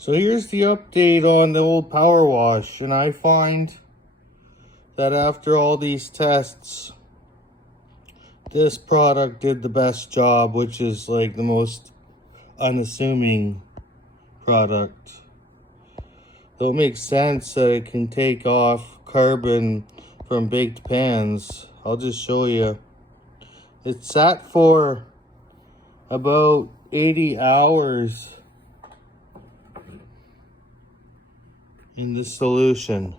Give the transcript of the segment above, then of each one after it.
So here's the update on the old PowerWash, and I find that after all these tests, this product did the best job, which is like the most unassuming product. Though it makes sense that it can take off carbon from baked pans. I'll just show you. It sat for about 80 hours in the solution.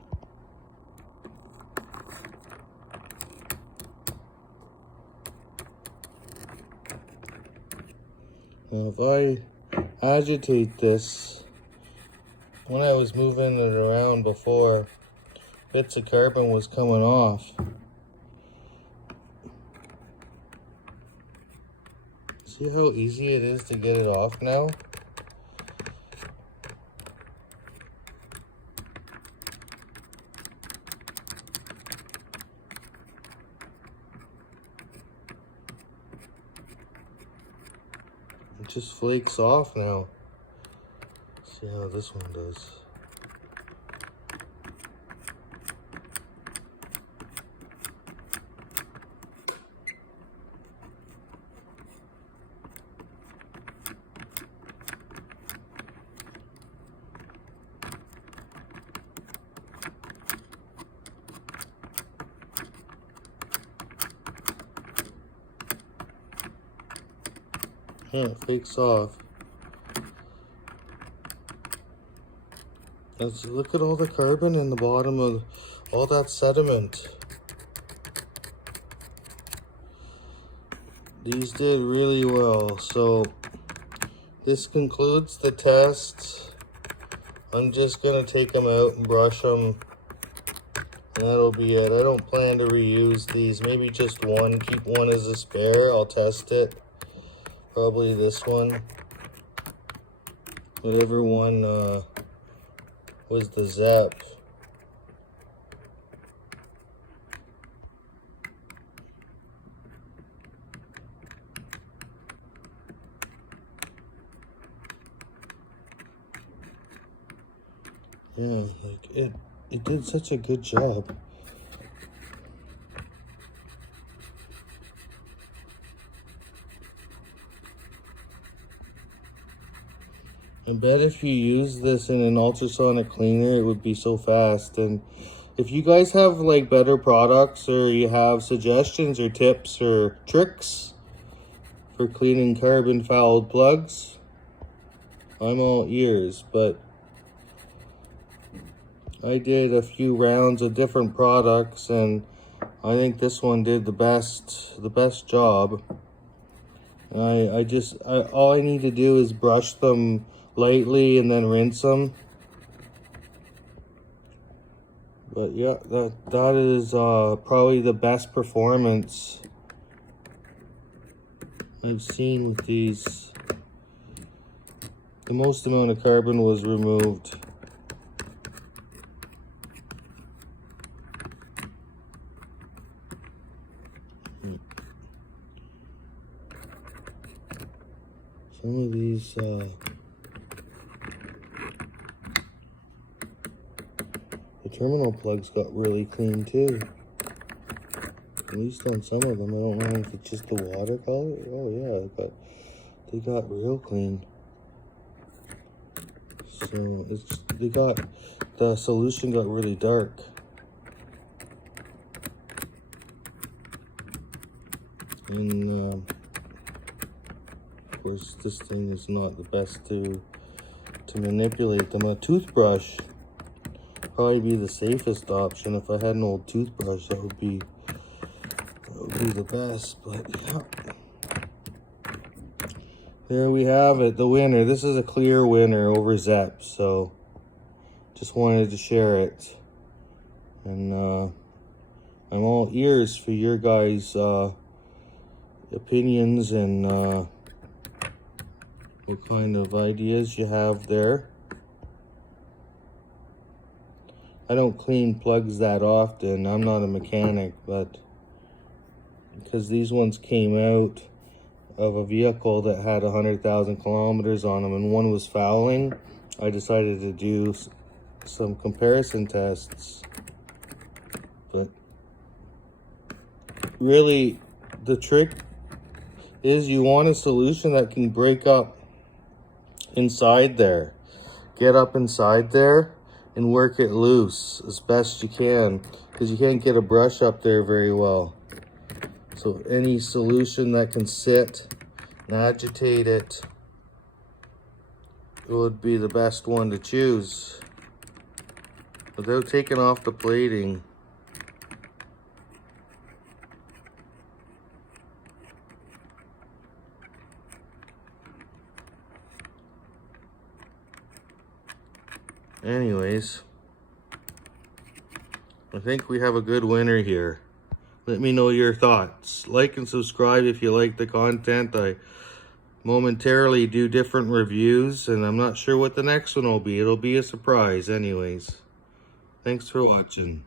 Now if I agitate this, when I was moving it around before, bits of carbon was coming off. See how easy it is to get it off now? It just flakes off now. See how this one does. It fakes off. Look at all the carbon in the bottom of all that sediment. These did really well. So this concludes the test. I'm just gonna take them out and brush them, and that'll be it. I don't plan to reuse these. Maybe just one. Keep one as a spare. I'll test it. Probably this one. Whatever one was the Zep. Yeah, like it did such a good job. I bet if you use this in an ultrasonic cleaner, it would be so fast. And if you guys have like better products, or you have suggestions or tips or tricks for cleaning carbon fouled plugs, I'm all ears. But I did a few rounds of different products, and I think this one did the best job. All I need to do is brush them lightly and then rinse them. But yeah, that is probably the best performance I've seen with these. The most amount of carbon was removed. Some of these the terminal plugs got really clean too. At least on some of them. I don't know if it's just the watercolor. Oh yeah, they got real clean. So the solution got really dark. And of course, this thing is not the best to manipulate them. A toothbrush probably be the safest option. If I had an old toothbrush, that would be the best. But yeah, there we have it, the winner. This is a clear winner over Zep. So just wanted to share it, and I'm all ears for your guys' opinions and what kind of ideas you have there. I don't clean plugs that often. I'm not a mechanic, but because these ones came out of a vehicle that had 100,000 kilometers on them, and one was fouling, I decided to do some comparison tests. But really, the trick is you want a solution that can break up inside there. Get up inside there and work it loose as best you can, because you can't get a brush up there very well. So any solution that can sit and agitate it would be the best one to choose without taking off the plating. Anyways, I think we have a good winner here. Let me know your thoughts. Like and subscribe if you like the content. I momentarily do different reviews, and I'm not sure what the next one will be. It'll be a surprise anyways. Thanks for watching.